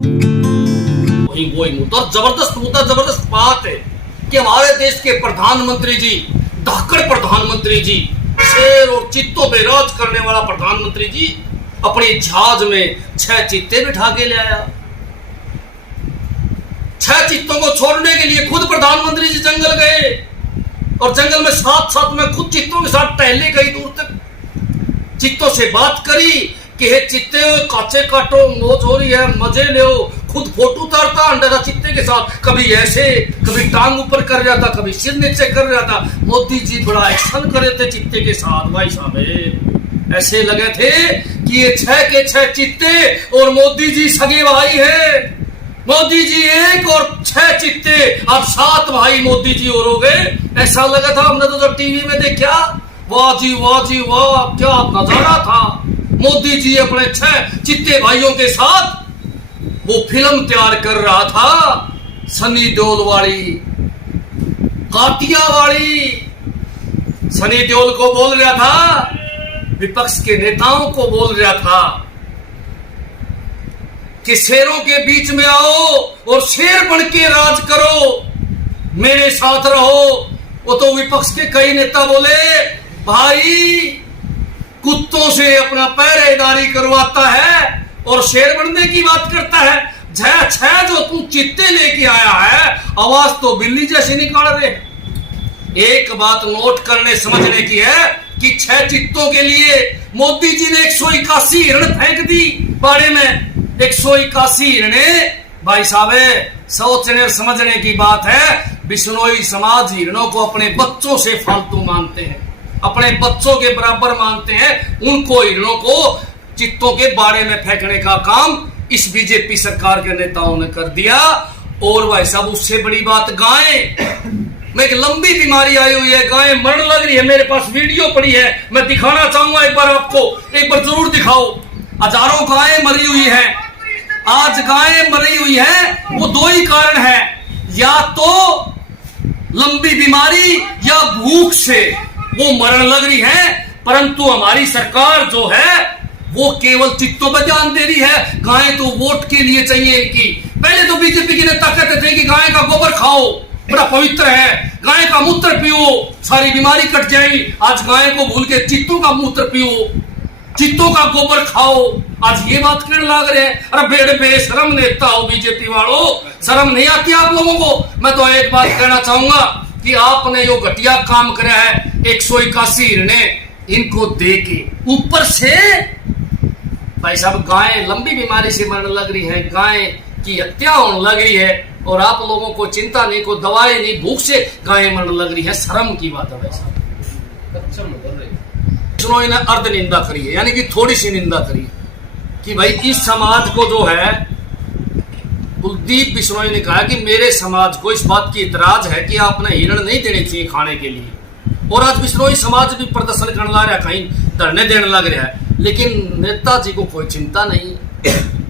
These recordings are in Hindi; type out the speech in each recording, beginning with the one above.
वही मुद्दा, जबरदस्त बात है कि हमारे देश के प्रधानमंत्री जी, धाकड़ प्रधानमंत्री जी, शेर और चित्तों पे राज करने वाला प्रधानमंत्री जी अपने जहाज में 6 चित्ते बिठा के ले आया। 6 चित्तों को छोड़ने के लिए खुद प्रधानमंत्री जी जंगल गए और जंगल में साथ में खुद चित्तों के साथ टहले कई दूर तक, चित्तों से बात करी कि हे चित्ते काचे काटो, मौज हो रही है, मजे लो। खुद फोटो उतारता अंडा था चित्ते के साथ, कभी ऐसे, कभी टांग ऊपर कर जाता, कभी सिर नीचे कर जाता। मोदी जी बड़ा एक्शन करे थे चित्ते के साथ। भाई साहब ऐसे लगे थे कि ये 6 के 6 चित्ते और मोदी जी सगे भाई है। मोदी जी एक और 6 चित्ते, अब 7 भाई मोदी जी और हो गए। ऐसा लगा था, हमने तो जब टीवी में देखा, वाह जी वाह जी वाह, क्या नजारा था। मोदी जी अपने 6 चित्ते भाइयों के साथ वो फिल्म तैयार कर रहा था, सनी देओल वाली, कातिया वाली। सनी देओल को बोल रहा था, विपक्ष के नेताओं को बोल रहा था कि शेरों के बीच में आओ और शेर बन के राज करो, मेरे साथ रहो। वो तो विपक्ष के कई नेता बोले, भाई कुत्तों से अपना पहरेदारी करवाता है और शेर बनने की बात करता है। 6 जो तू चित्ते लेके आया है, आवाज तो बिल्ली जैसी निकाल रहे। एक बात नोट करने समझने की है कि 6 चित्तों के लिए मोदी जी ने 181 हिरण फेंक दी बाड़े में। 181 हिरणे, भाई साहब सोचने समझने की बात है। बिश्नोई समाज हिरणों को अपने बच्चों से फालतू मानते हैं, अपने बच्चों के बराबर मानते हैं। उनको, हिरणों को चित्तों के बाड़े में फेंकने का काम इस बीजेपी सरकार के नेताओं ने कर दिया। और भाई साहब उससे बड़ी बात, गायें में एक लंबी बीमारी आई हुई है, गायें मरने लग रही है। मेरे पास वीडियो पड़ी है, मैं दिखाना चाहूंगा एक बार आपको, एक बार जरूर दिखाओ। हजारों गायें मरी हुई है। आज गायें मरी हुई है, वो 2 ही कारण है, या तो लंबी बीमारी या भूख से वो मरण लग रही है। परंतु हमारी सरकार जो है वो केवल चित्तों पर ध्यान दे रही है। गायें तो वोट के लिए चाहिए इनकी। पहले तो बीजेपी के नेता कहते थे कि गाय का गोबर खाओ, बड़ा पवित्र है, गाय का मूत्र पियो, सारी बीमारी कट जाएगी। आज गाय को भूल के चित्तों का मूत्र पियो, चित्तों का गोबर खाओ, आज ये बात कहने लग रहे हैं। अरे बेड़े बेशरम नेता हो बीजेपी वालों, शर्म नहीं आती आप लोगों को। मैं तो एक बात कहना चाहूंगा कि आपने जो घटिया काम करा है, 181 हिरणे इनको दे के, ऊपर से भाई साहब गाय लंबी बीमारी से मरने लग रही है, गाय की हत्या होने लग रही है, और आप लोगों को चिंता नहीं, को दवाई नहीं, भूख से गाय मरने लग रही है। शर्म की बात है भाई साहब। इन्होंने अर्ध निंदा करी है, यानी कि थोड़ी सी निंदा करी है कि भाई इस समाज को जो है, कुलदीप बिश्नोई ने कहा कि मेरे समाज को इस बात की इतराज है कि आपने हिरण नहीं देने चाहिए खाने के लिए। और आज बिश्नोई समाज भी प्रदर्शन करने लग रहा है, कहीं धरने देने लग रहा है। लेकिन नेताजी को कोई चिंता नहीं,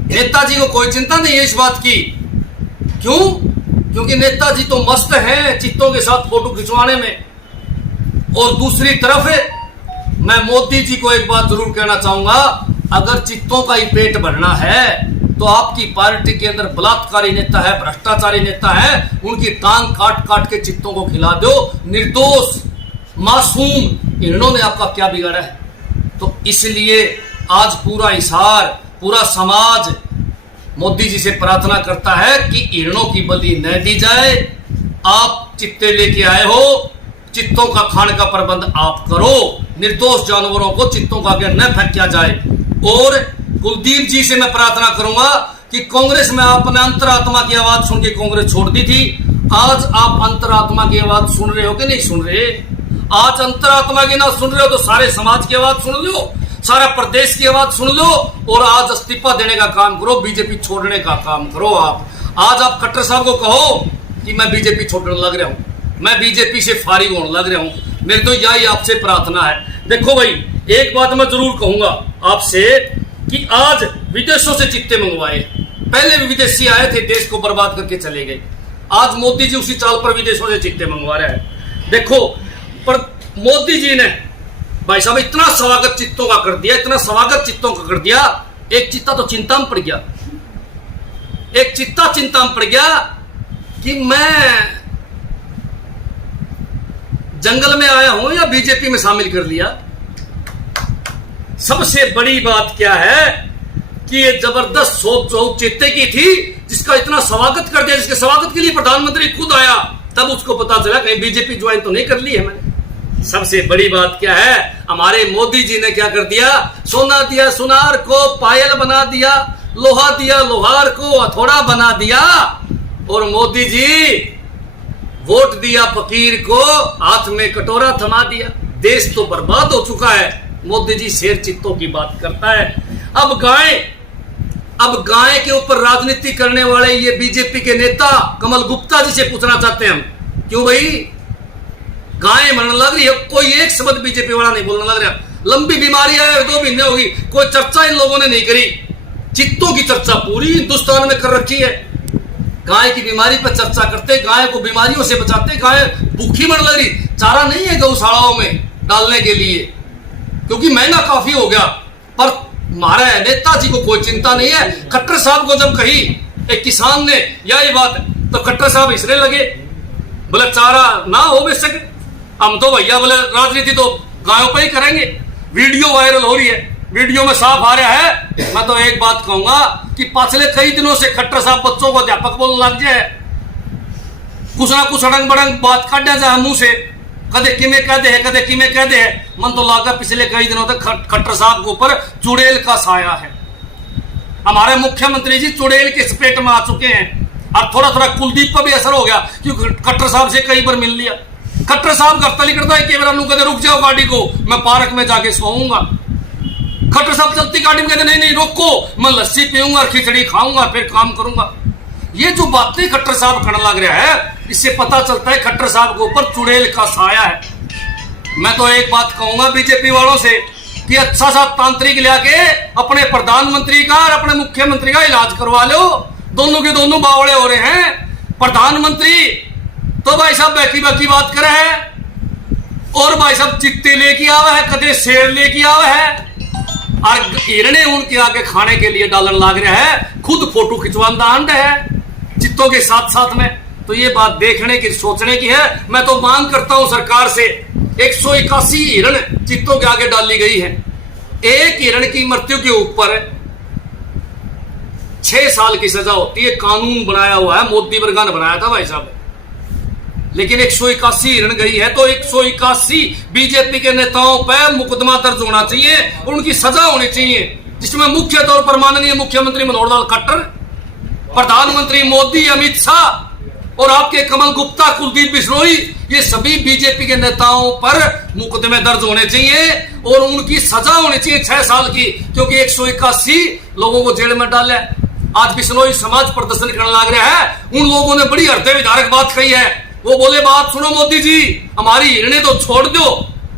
नेताजी को कोई चिंता नहीं है इस बात की। क्यों? क्योंकि नेताजी तो मस्त हैं चित्तों के साथ फोटो खिंचवाने में। और दूसरी तरफ मैं मोदी जी को एक बात जरूर कहना चाहूंगा, अगर चित्तों का ही पेट भरना है तो आपकी पार्टी के अंदर बलात्कारी नेता है, भ्रष्टाचारी नेता है, उनकी टांग काट काट के चित्तों को खिला दो। निर्दोष मासूम हिरणों ने आपका क्या बिगाड़ा है? तो इसलिए आज पूरा हिसार, पूरा समाज मोदी जी से प्रार्थना करता है कि हिरणों की बलि न दी जाए। आप चित्ते लेके आए हो, चित्तों का खाने का प्रबंध आप करो, निर्दोष जानवरों को चित्तों का आगे न फेंका जाए। और कुलदीप जी से मैं प्रार्थना करूंगा कि कांग्रेस में आपने अंतरात्मा की आवाज सुन के कांग्रेस छोड़ दी थी, आज आप अंतरात्मा की आवाज सुन रहे हो कि नहीं सुन रहे? आज अंतरात्मा की ना सुन रहे हो तो सारे समाज की आवाज सुन लो, सारा प्रदेश की आवाज सुन लो, और आज इस्तीफा देने का काम करो, बीजेपी छोड़ने का काम करो। आप आज आप खट्टर साहब को कहो कि मैं बीजेपी छोड़ने लग रहा हूं, मैं बीजेपी से फारिग होने लग रहा हूं। मेरी तो यही आपसे प्रार्थना है। देखो भाई, एक बात मैं जरूर कहूंगा आपसे कि आज विदेशों से चित्ते मंगवाए, पहले भी विदेशी आए थे, देश को बर्बाद करके चले गए। आज मोदी जी उसी चाल पर विदेशों से चित्ते मंगवा रहे हैं। देखो, पर मोदी जी ने भाई साहब इतना स्वागत चित्तों का कर दिया, इतना स्वागत चित्तों का कर दिया, एक चित्ता तो चिंता में पड़ गया। एक चित्ता चिंता में पड़ गया कि मैं जंगल में आया हूं या बीजेपी में शामिल कर लिया। सबसे बड़ी बात क्या है कि ये जबरदस्त सोच चित्ते की थी, जिसका इतना स्वागत कर दिया, जिसके स्वागत के लिए प्रधानमंत्री खुद आया, तब उसको पता चला कहीं बीजेपी ज्वाइन तो नहीं कर ली है मैंने। सबसे बड़ी बात क्या है, हमारे मोदी जी ने क्या कर दिया, सोना दिया सुनार को पायल बना दिया, लोहा दिया लोहार को हथौड़ा बना दिया, और मोदी जी वोट दिया फकीर को, हाथ में कटोरा थमा दिया। देश तो बर्बाद हो चुका है। मोदी जी शेर चित्तों की बात करता है। अब गाय के ऊपर राजनीति करने वाले ये बीजेपी के नेता कमल गुप्ता जी से पूछना चाहते हैं हम, क्यों भाई गाय मरने लग रही है, कोई एक शब्द बीजेपी वाला नहीं बोलने लग रहा। लंबी बीमारी है, 2 महीने होगी, कोई चर्चा इन लोगों ने नहीं करी। चित्तों की चर्चा पूरी हिंदुस्तान में कर रखी है। गाय की बीमारी पर चर्चा करते, गाय को बीमारियों से बचाते। गाय भूखी मरने लग रही, चारा नहीं है गौशालाओं में डालने के लिए, क्योंकि महंगा काफी हो गया। पर हमारे नेताजी को कोई चिंता नहीं है। खट्टर साहब को जब कही एक किसान ने यही बात, तो खट्टर साहब इसने लगे, बोले चारा ना हो बेशक, हम तो भैया बोले राजनीति तो गायों पे ही करेंगे। वीडियो वायरल हो रही है, वीडियो में साफ आ रहा है। मैं तो एक बात कहूंगा कि पिछले कई दिनों से खट्टर साहब बच्चों को अध्यापक बोलने लग जाए, कुछ ना कुछ अड़ंग बड़ंग बात काटा जाए मुंह से, कदे किमें कहते हैं कदे किमें कहते हैं। मन तो लगा पिछले कई दिनों तक खट्टर साहब के ऊपर चुड़ैल का साया है। हमारे मुख्यमंत्री जी चुड़ैल के चपेट में आ चुके हैं, और थोड़ा थोड़ा कुलदीप पर भी असर हो गया, क्योंकि खट्टर साहब से कई बार मिल लिया। खट्टर साहब का तली करता है कि मेरा कहते रुक जाओ गाड़ी को, मैं पार्क में जाके सोऊंगा। खट्टर साहब चलती गाड़ी में कहते नहीं नहीं रोको, मैं लस्सी पीऊंगा और खिचड़ी खाऊंगा फिर काम करूंगा। ये जो बातें खट्टर साहब करने लग रहा है, इससे पता चलता है खट्टर साहब के ऊपर चुड़ैल का साया है। मैं तो एक बात कहूंगा बीजेपी वालों से कि अच्छा सा तांत्रिक लाके अपने प्रधानमंत्री का और अपने मुख्यमंत्री का इलाज करवा लो। दोनों के दोनों बावड़े हो रहे हैं। प्रधानमंत्री तो भाई साहब बैकी बैकी बात करे है, और भाई साहब चित्ते लेके आवा है, कदे शेर लेके आवा है, और हिरणे उनके आगे खाने के लिए डालन लाग रहा है, खुद फोटो खिंचवाना आंड है चित्तों के साथ साथ में। तो ये बात देखने की सोचने की है। मैं तो मांग करता हूं सरकार से, 181 हिरण चित्तों के आगे डाली गई है। एक हिरण की मृत्यु के ऊपर 6 साल की सजा होती है। कानून बनाया हुआ है, मोदी वर्गा ने बनाया था भाई साहब, लेकिन 181 हिरण गई है, तो 181 बीजेपी के नेताओं पर मुकदमा दर्ज होना चाहिए, उनकी सजा होनी चाहिए, जिसमें मुख्य तौर पर माननीय मुख्यमंत्री मनोहर लाल खट्टर, प्रधानमंत्री मोदी, अमित शाह और आपके कमल गुप्ता, कुलदीप बिश्नोई, ये सभी बीजेपी के नेताओं पर मुकदमे दर्ज होने चाहिए और उनकी सजा होनी चाहिए 6 साल की, क्योंकि 181 लोगों को जेल में डाला। आज बिश्नोई समाज प्रदर्शन करने लग रहा है। उन लोगों ने बड़ी हृदय विदारक बात कही है। वो बोले बात सुनो मोदी जी, हमारी हिरणे तो छोड़ दो,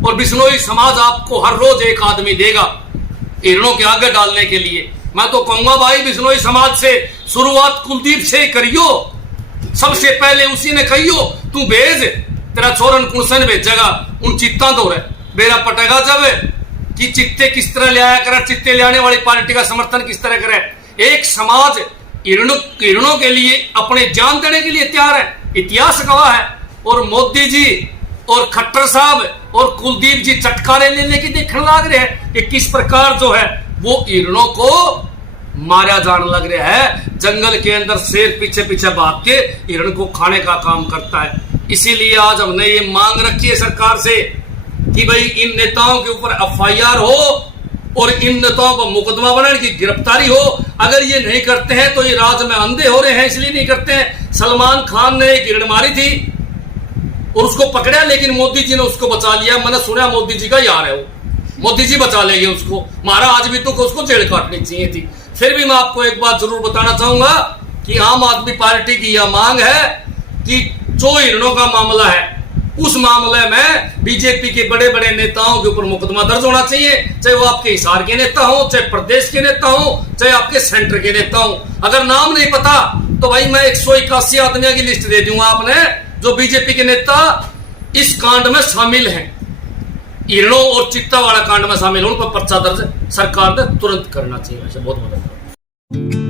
और बिश्नोई समाज आपको हर रोज एक आदमी देगा हिरणों के आगे डालने के लिए। मैं तो कहूंगा भाई बिश्नोई समाज से शुरुआत कुलदीप से करियो, सबसे पहले उसी ने कहियो तू भेज, तेरा छोरन कुणसन भेजेगा। उन चित्ता तो है बेरा पटेगा जब कि चित्ते किस तरह ले आया करे, चित्ते ले आने वाली पार्टी का समर्थन किस तरह करे। एक समाज हिरणों के लिए अपने जान देने के लिए तैयार है, इतिहास गवाह है। और मोदी जी और खट्टर साहब और कुलदीप जी चटकारे लेने की देखने लग रहे हैं कि किस प्रकार जो है वो हिरणों को मारा जाने लग रहा है। जंगल के अंदर शेर पीछे पीछे भाग के हिरण को खाने का काम करता है। इसीलिए आज हमने ये मांग रखी है सरकार से कि भाई इन नेताओं के ऊपर FIR हो और इन नेताओं को मुकदमा बनाने की गिरफ्तारी हो। अगर ये नहीं करते हैं तो ये राज में अंधे हो रहे हैं, इसलिए नहीं करते हैं। सलमान खान ने एक हिरण मारी थी और उसको पकड़ा, लेकिन मोदी जी ने उसको बचा लिया। मैंने सुना मोदी जी का यार है वो, मोदी जी बचा लेंगे उसको। मारा आज भी तो उसको जेल काटनी चाहिए थी। फिर भी मैं आपको एक बात जरूर बताना चाहूंगा कि आम आदमी पार्टी की यह मांग है कि जो हिरणों का मामला है उस मामले में बीजेपी के बड़े बड़े नेताओं के ऊपर मुकदमा दर्ज होना चाहिए, चाहे वो आपके हिसार के नेता हो, चाहे प्रदेश के नेता हो, चाहे आपके सेंटर के नेता हो। अगर नाम नहीं पता तो भाई मैं 181 आदमियों की लिस्ट दे दूंगा आपने, जो बीजेपी के नेता इस कांड में शामिल हैं, हिरणों और चित्ता वाला कांड में शामिल हो, उन पर पर्चा दर्ज सरकार ने तुरंत करना चाहिए। बहुत बहुत